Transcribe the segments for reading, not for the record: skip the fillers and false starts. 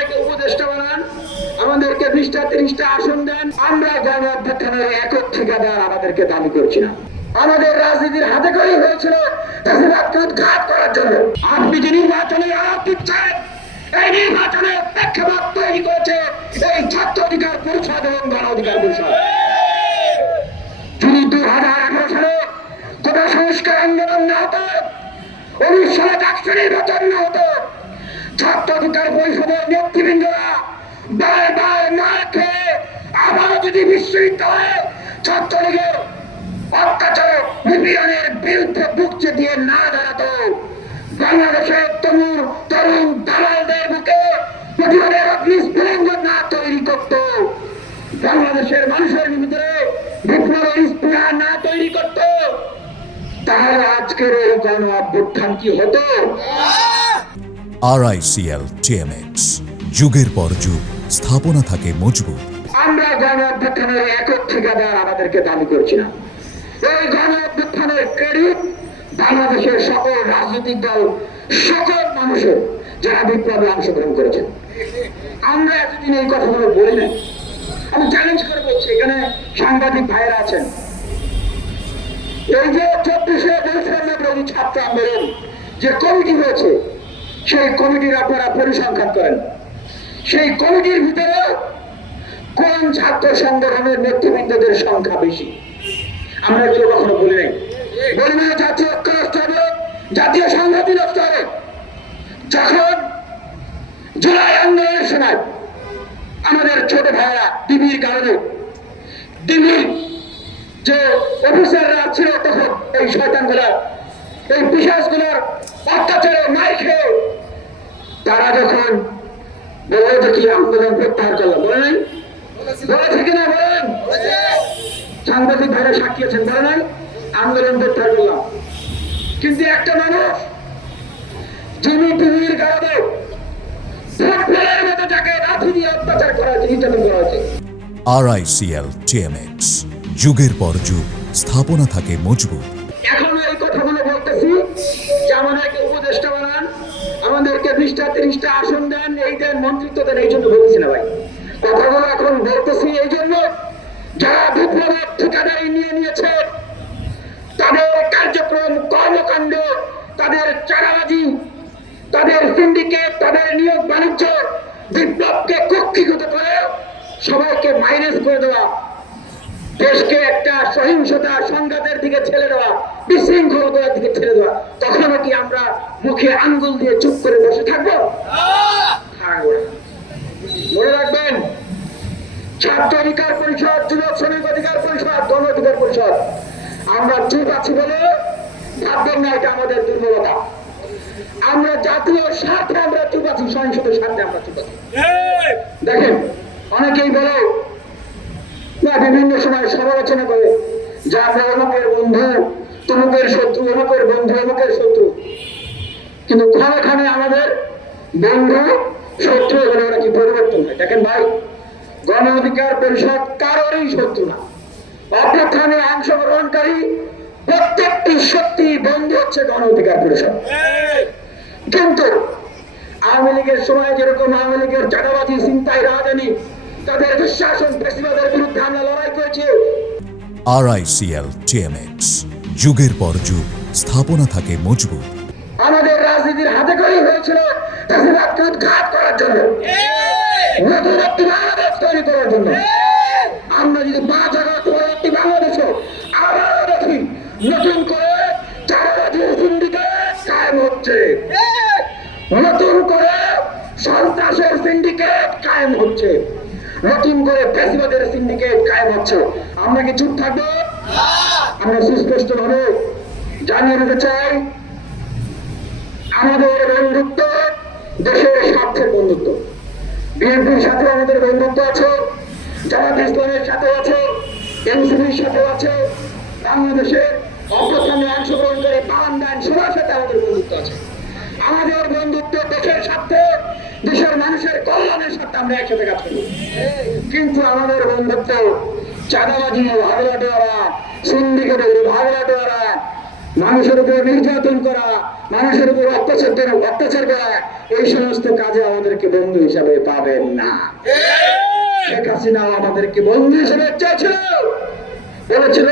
আমাদেরকে উপদেষ্টা বানান, আমাদেরকে 20টা 30টা আসন দেন, আমরা গণ অভ্যুত্থানের একক ঠিকাদার আমাদেরকে দাবি করছি না। আমাদের রাজনীতির হাতে করেই হয়েছিল ফ্যাসিবাদকে উৎখাত করার জন্য। আপনি যে নির্বাচনে আলাপ দিচ্ছেন, এই নির্বাচনে প্রেক্ষাপট তৈরি করেছে এই ছাত্র অধিকার পরিষদ এবং গণ অধিকার পরিষদ। যদি 2018 সালে কোন সংস্কার আন্দোলন না হতো, 19 সালে ডাকসু নির্বাচন না হতো, ছাত্র অধিকার পরিষদের নেতৃবৃন্দরা বারবার না খেয়ে আবারও যদি বিশ্ববিদ্যালয়ে ছাত্রলীগের অত্যাচার নিপীড়নের বিরুদ্ধে বুক চেতিয়ে না দাঁড়াতো, বাংলাদেশের তরুণ দালালদের বুকে প্রতিবাদের অগ্নিস্ফুলিঙ্গ না তৈরি করত, বাংলাদেশের মানুষের ভিতরে বিপ্লবের স্পৃহা না তৈরি করত, তাহলে আজকের এই গণ অভ্যুত্থান কি হতো? RICL TMX, যুগের পর যুগ স্থাপনা থাকে মজবুত। আমরা গণ অভ্যুত্থানের একক ঠিকাদার আমাদেরকে দাবি করছি না। এই গণ অভ্যুত্থানের ক্রেডিট বাংলাদেশের সকল রাজনৈতিক দল, সকল মানুষের, যারা বিপ্লবে অংশগ্রহণ করেছেন। আমরা এতদিন এই কথাগুলো বলি না। আমি চ্যালেঞ্জ করে বলছি, এখানে সাংবাদিক ভাইয়েরা আছেন, এই যে 24শে বৈষম্য বিরোধী ছাত্র আন্দোলন যে কমিটি হয়েছে, সেই কমিটির আপনারা পরিসংখ্যান করেন, সেই কমিটির ভিতরে কোন ছাত্র সংগঠনের নেতৃবৃন্দদের সংখ্যা বেশি? আমরা এগুলো কখনো বলি নাই। বলি না জাতীয় ঐক্য নষ্ট হবে, জাতীয় সংহতি নষ্ট হবে। যখন জুলাই আন্দোলনের সময় আমাদের ছোট ভাইরা ডিবির কারণে, ডিবির যে অফিসাররা ছিল তখন, এই শয়তানগুলা, এই পিশাচগুলোর অত্যাচারে মার খেয়ে তারা যখন বলে যে কি আন্দোলন প্রত্যাহার করলো, বলে নাই? বলেছে কিনা বলেন? সাংবাদিক ভাইরা সাক্ষী আছেন, বলে নাই? আন্দোলন প্রত্যাহার করলাম। কিন্তু একটা মানুষ যিনি টিভির কারণে ফুটবলের মতো যাকে লাঠি দিয়ে অত্যাচার করা হয়েছে, নির্যাতন করা হয়েছে। RICL TMX, যুগের পর যুগ স্থাপনা থাকে মজবুত। এখন এই কথাগুলো বলতেছি যে আমাদেরকে উপদেষ্টা বানান, আমাদেরকে 20টা 30টা আসন দেন, এই দেন, মন্ত্রিত্ব দেন, এই জন্য বলতেছি না ভাই। কথাগুলো এখন বলতেছি এই জন্য, যারা বিপ্লবের ঠিকাদারি নিয়ে নিয়েছে, তাদের কার্যক্রম, কর্মকাণ্ড, তাদের চাঁদাবাজি, তাদের সিন্ডিকেট, তাদের নিয়োগ বাণিজ্য বিপ্লবকে কক্ষিগত করে সবাইকে মাইনাস করে দেওয়া, দেশকে একটা সহিংসতা সংঘাতের দিকে ঠেলে দেওয়া, বিশৃঙ্খলতার দিকে ঠেলে দেওয়া, তখনও কি আমরা মুখে আঙ্গুল দিয়ে চুপ করে বসে থাকবো? থাকবো না। মনে রাখবেন, ছাত্র অধিকার পরিষদ, যুবক শ্রমিক অধিকার পরিষদ, গণ অধিকার পরিষদ, আমরা চুপ আছি বলে ভাববেন না এটা আমাদের দুর্বলতা। আমরা জাতীয় স্বার্থে আমরা চুপ আছি, সহিংসতার স্বার্থে আমরা চুপ আছি। দেখেন, অনেকেই বলে না, বিভিন্ন সময় সমালোচনা করে যে আমরা অমুকের বন্ধু, তমুকের শত্রু, অমুকের বন্ধু, অমুকের শত্রু। কিন্তু ক্ষণে ক্ষণে আমাদের বন্ধু শত্রু এগুলো নাকি পরিবর্তন হয়। দেখেন ভাই, গণ অধিকার পরিষদ কারোরই শত্রু না। অভ্যুত্থানে অংশগ্রহণকারী প্রত্যেকটি শক্তি বন্ধু হচ্ছে গণ অধিকার পরিষদ। কিন্তু আওয়ামী লীগের সময় যেরকম আওয়ামী লীগের চাঁদাবাজি, ছিনতাই, রাজধানী, তাদের দুঃশাসন, ফ্যাসিবাদের বিরুদ্ধে আমরা লড়াই করেছি। RICL TMX, যুগের পর যুগ স্থাপনা থাকে মজবুত। আমাদের রাজনীতির হাতে করেই হয়েছিল ফ্যাসিবাদকে উৎখাত করার জন্য, নতুন একটি বাংলাদেশ তৈরি করার জন্য। আমরা যদি 5 আগস্ট পরবর্তী বাংলাদেশে আবারও দেখি নতুন করে চাঁদাবাজি সিন্ডিকেট কায়েম হচ্ছে, নতুন করে সন্ত্রাসের সিন্ডিকেট কায়েম হচ্ছে, নতুন করে ফ্যাসিবাদের সিন্ডিকেট কায়েম হচ্ছে, আমরা কি চুপ থাকবো? আমরা সুস্পষ্ট ভাবে জানিয়ে দিতে চাই, আমাদের বন্ধুত্ব দেশের স্বার্থের বন্ধুত্ব। বিএনপির সাথে আমাদের বন্ধুত্ব আছে, জামাত ইসলামের সাথে আছে, এনসিপির সাথে আছে, বাংলাদেশের অভ্যুত্থানে অংশগ্রহণকারী বাম-ডান সবার সাথে আমাদের বন্ধুত্ব আছে। আমাদের বন্ধুত্ব দেশের স্বার্থে, দেশের মানুষের কল্যাণের সাথে আমরা একসাথে কাজ করি। কিন্তু আমাদের বন্ধুত্ব চাঁদাবাজি, ভাগলাটোয়ারা, সিন্ডিকেটের ভাগলাটোয়ারা, মানুষের উপর নির্যাতন করা, মানুষের উপর অত্যাচার করা, এই সমস্ত কাজে আমাদেরকে বন্ধু হিসাবে পাবেন না। শেখ হাসিনা আমাদেরকে বন্ধু হিসেবে চেয়েছিল, বলেছিল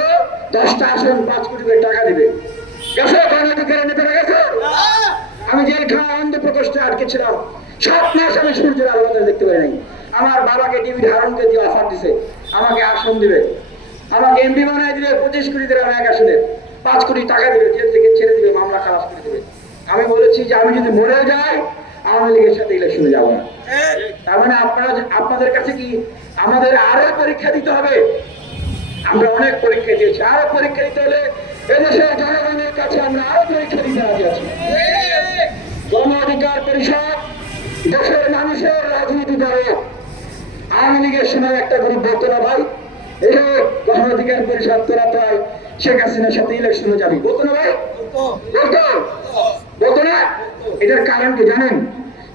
10টা আসন 5 কোটি করে টাকা দিবে। গেছে গণঅধিকারের নেতারা গেছে। আমি জেলখানা আনন্দ প্রকোষ্ঠে আটকে ছিলাম 7 মাস, আমি সূর্যের আলো দেখতে পাই নাই। আমার বাবাকে টিভি ধারণকে দিয়ে অফার দিছে, আমাকে আসন দিবে, আমাকে এমপি বানায় দিবে, 25 কোটি করে এক আসনে 5 কোটি টাকা দিবে, জেল থেকে ছেড়ে দিবে, মামলা খালাস করে দিবে। আমি বলেছি যে আমি যদি মরে যাই আওয়ামী লীগের সাথে ইলেকশনে যাবো না। তার মানে আপনাদের কাছে কি আমাদের আরো পরীক্ষা দিতে হবে? আমরা অনেক পরীক্ষা দিয়েছি, আরো পরীক্ষা দিতে হলে এদেশের জনগণের কাছে আমরা আরো পরীক্ষা দিতে রাজি আছি। গণ অধিকার পরিষদ দেশের মানুষের রাজনীতি করে। আওয়ামী লীগের সময় একটা গ্রুপ বলতো না ভাই, এই গণ অধিকার পরিষদ তোরা তো শেখ হাসিনার সাথে ইলেকশনে যাবি, বলতো না ভাই? বলতো না? এটার কারণ কি জানেন?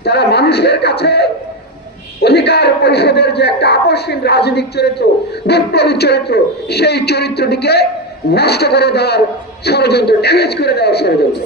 তারা মানুষের কাছে অধিকার পরিষদের যে একটা আকর্ষণ রাজনৈতিক চরিত্র, বিপ্লবী চরিত্র, সেই চরিত্রটিকে নষ্ট করে দেওয়ার ষড়যন্ত্র, ড্যামেজ করে দেওয়ার ষড়যন্ত্র।